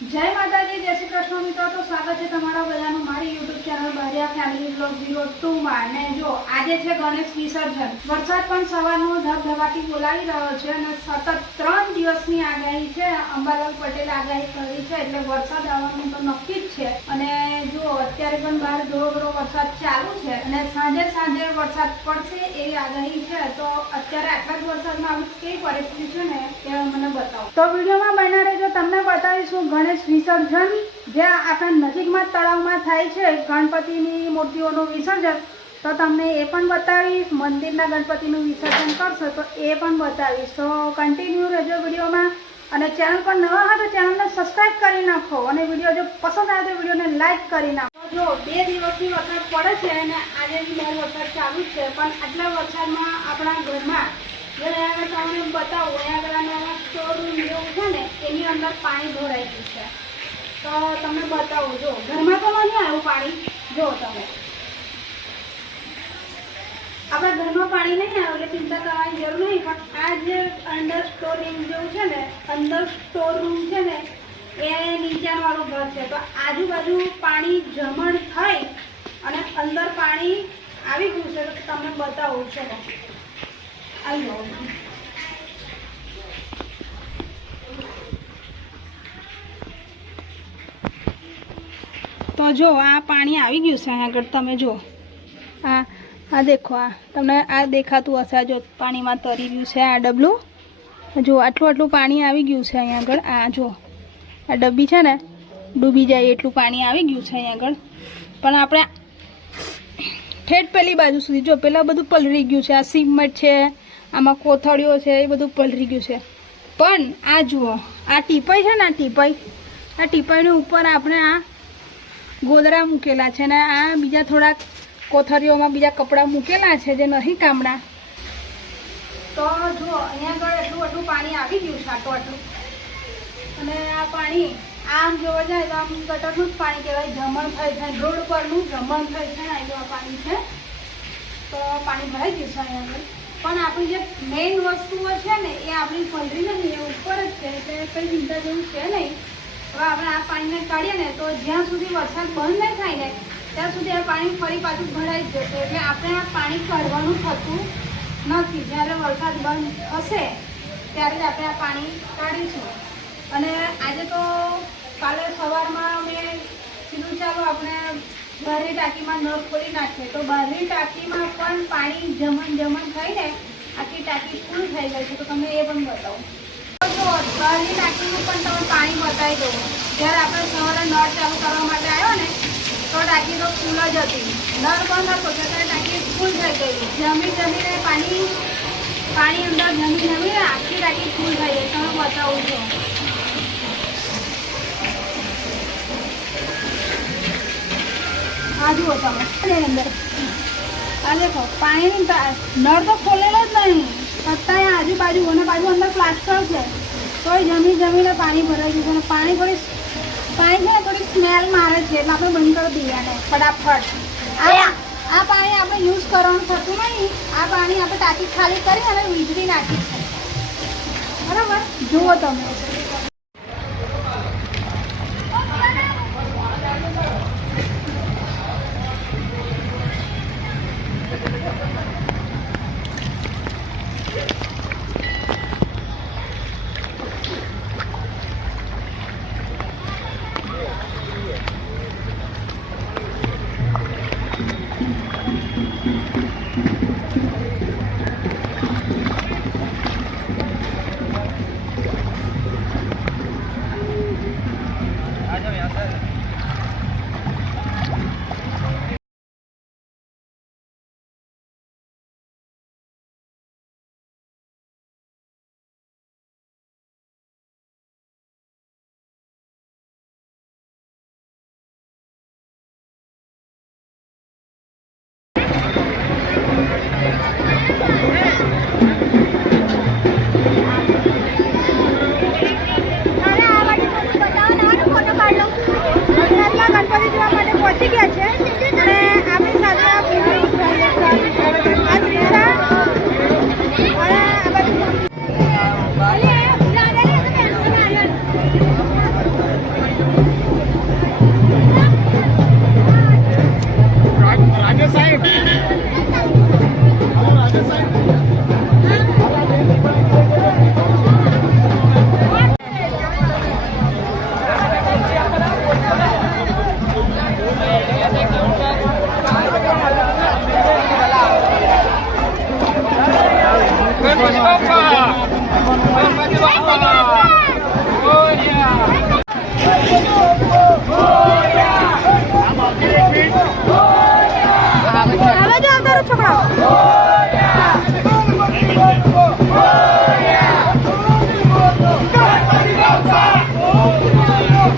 જય માતાજી, જય શ્રી કૃષ્ણ મિત્રો। તો સ્વાગત છે તમારા બધાનું મારી YouTube channel Bariya family blog 02 માં। અને જો આજે છે ગણેશ વિસર્જન। વરસાદ પણ સવારનો ધબધબાટી બોલાવી રહ્યો છે અને સતત 3 દિવસની આગાહી છે। અંબાલાલ પટેલે આગાહી કરી છે એટલે વરસાદ આવવાનું તો નક્કી જ છે। અને જો અત્યારે પણ બહાર ધોધો વરસાદ ચાલુ છે અને સાંજે વરસાદ પડશે એવી આગાહી છે। તો અત્યારે આટલા જ વરસાદમાં આવી કેવી પરિસ્થિતિ છે ને એ મને બતાવો। તો વિડીયોમાં બના રહેજો, તમને બતાવીશું ગણેશ વિસર્જન જે આપણા નજીકમાં તળાવમાં થાય છે ગણપતિની મૂર્તિઓનું વિસર્જન। તો તમને એ પણ બતાવીશ, મંદિરના ગણપતિનું વિસર્જન કરશો તો એ પણ બતાવીશ। તો કન્ટિન્યુ રહેજો વિડીયોમાં। અને ચેનલ પર નવા હોય તો ચેનલને સબસ્ક્રાઈબ કરી નાખો અને વિડીયો જો પસંદ આવે તો વિડીયોને લાઈક કરી નાખો। જો 2 દિવસથી વરસાદ પડે છે અને આજે બી વરસાદ ચાલુ છે, પણ આટલા વરસાદમાં આપણા ઘરમાં તમને બતાવું અહીંયા સ્ટોર રૂમ જેવું છે ને એની અંદર પાણી ભરાઈ ગયું છે। તો તમને બતાવું, જો ઘરમાં તો નહીં આવ્યું પાણી, જો તમે આપણા ઘરમાં પાણી નહીં આવ્યું એટલે ચિંતા કરવાની જરૂર નહીં। પણ આ જે અંડર સ્ટોર રૂમ જેવું છે ને, અંદર સ્ટોર રૂમ છે ને એ નીચાણવાળું ઘર છે। તો આજુબાજુ પાણી જમણ થઈ અને અંદર પાણી આવી ગયું છે। તો તમને બતાવું છે, આવી જાઓ। તો જો આ પાણી આવી ગયું છે આગળ, તમે જો આ દેખો, આ તમને આ દેખાતું હશે। જો પાણીમાં તરી ગયું છે આ ડબલું, જો આટલું પાણી આવી ગયું છે અહીંયા આગળ। આ જો આ ડબ્બી છે ને ડૂબી જાય એટલું પાણી આવી ગયું છે અહીંયા આગળ। પણ આપણે ઠેઠ પેલી બાજુ સુધી જો પેલા બધું પલળી ગયું છે। આ સિમેન્ટ છે, આમાં કોથળીઓ છે, એ બધું પલળી ગયું છે। પણ આ જુઓ, આ ટીપાઈ છે ને, આ ટીપાઈની ઉપર આપણે આ ગોદરા મૂકેલા છે ને આ બીજા થોડાક કોથળીઓમાં બીજા કપડાં મૂકેલા છે જે નથી કામના। તો જો અહીંયા આગળ એટલું પાણી આવી ગયું છે, આટલું। અને આ પાણી આમ જોવા જાય તો આમ ગટરનું જ પાણી કહેવાય, જમણ થઈ રોડ પરનું જમણ થઈ આ પાણી છે। તો પાણી ભરાઈ ગયું છે અહીંયા આગળ। પણ આપણી જે મેઇન વસ્તુઓ છે ને એ આપણી પલરી નથી, એ ઉપર જ છે એટલે કંઈ ચિંતા જેવું છે નહીં। હવે આપણે આ પાણીને કાઢીએ ને તો જ્યાં સુધી વરસાદ બંધ નહીં થાય ને ત્યાં સુધી આ પાણી ફરી પાછું ભરાઈ જ જશે। એટલે આપણે આ પાણી કાઢવાનું થતું નથી, જ્યારે વરસાદ બંધ થશે ત્યારે જ આપણે આ પાણી કાઢીશું। અને આજે તો કાલે સવારમાં મેં કીધું ચાલો આપણે બહારની ટાંકીમાં નળ ખોલી નાખીએ, તો બહારની ટાંકીમાં પણ પાણી જમણ થઈને આખી ટાંકી ફૂલ થઈ ગઈ છે। તો તમને એ પણ બતાવું। જો બહારની ટાંકીનું પણ તમે પાણી બતાવી દઉં। જ્યારે આપણે સવારે નળ ચાલુ કરવા માટે આવ્યો ને તો ટાંકી તો ફૂલ જ હતી, નળ બંધ હતો ત્યારે ટાંકી ફૂલ થઈ ગઈ। જમીને પાણી અંદર જમીને આખી ટાંકી ફૂલ થઈ ગઈ। તમે બતાવું છો, આ જુઓ તમે અંદર, આ દેખો પાણીની નળ તો ખોલેલો જ નહીં, છતાંય આજુબાજુ અને બાજુ અંદર પ્લાસ્ટર છે તોય જમીને પાણી ભરાઈ ગયું છે। અને પાણી છે ને થોડી સ્મેલ મારે છે એટલે આપણે બંધ કરી દઈએ આને ફટાફટ। આ પાણી આપણે યુઝ કરવાનું થતું નહીં, આ પાણી આપણે ટાંકી ખાલી કરી અને વીજળી નાખી છે, બરાબર? જુઓ તમે,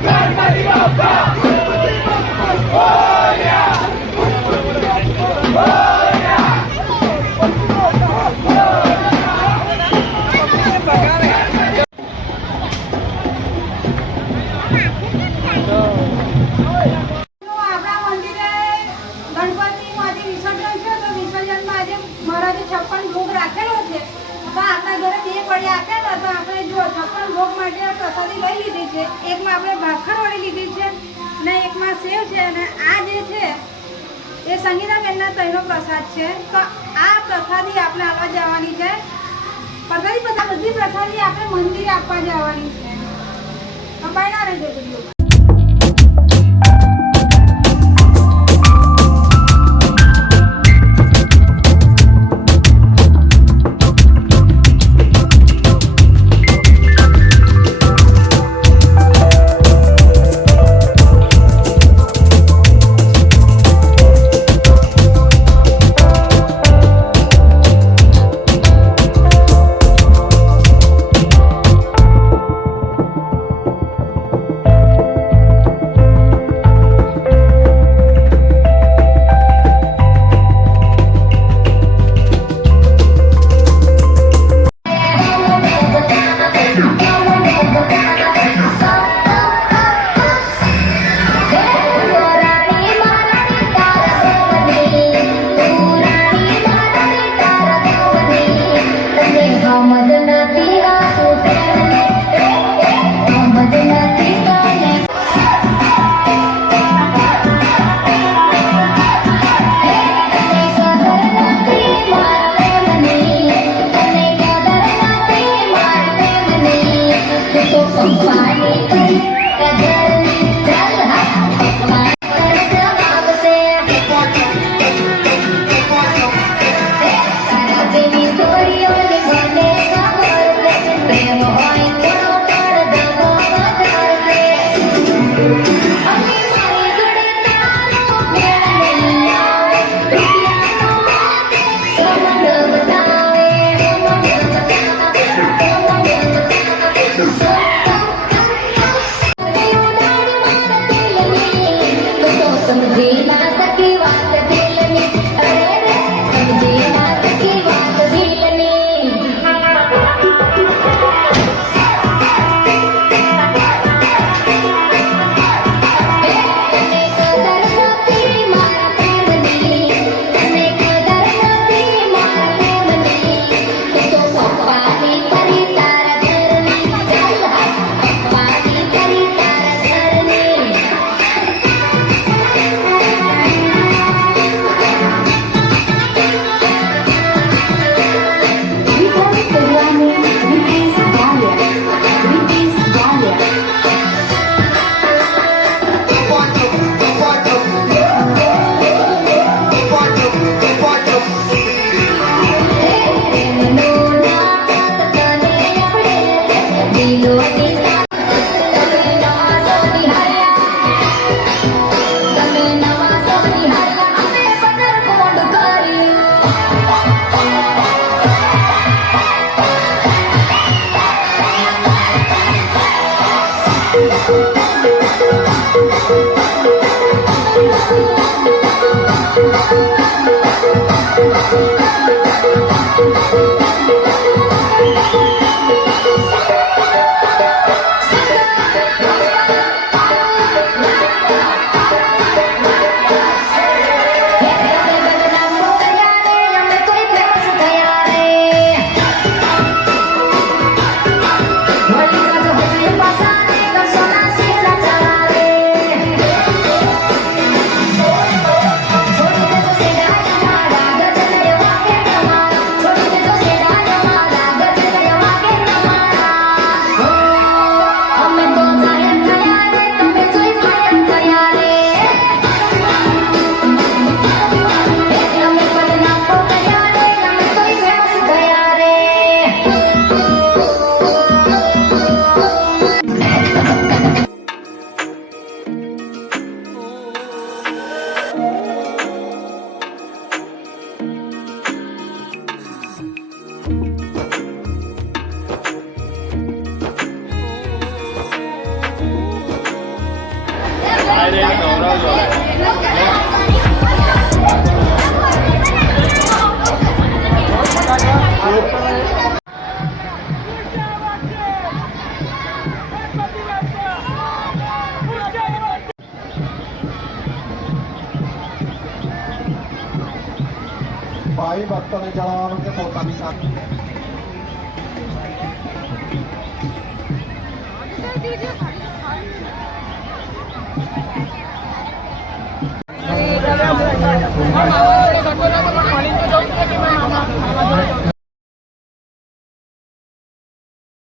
આપણા મંદિરે ગણપતિનું આજે વિસર્જન છે તો વિસર્જનમાં આજે મહારાજે 56 ભોગ રાખેલો છે. તો આપણા ઘરે 2 પડિયા આપેલા તો આપણે જો 56 ભોગ માટે પ્રસાદી લઈ લીધી છે. એકમાં આપણે ભાખરવડી લીધી છે અને એકમાં સેવ છે અને આ જે છે એ સંગીતાબેનના તઈનો પ્રસાદ છે. તો આ પ્રસાદી આપણે આપવા જવાની છે. બધી પ્રસાદી આપણે મંદિરે આપવા જવાની છે. તો બના રહેજો બધું. ભાઈ ભક્તોને જણાવવાનું કે પોતાની સાથે Gracias.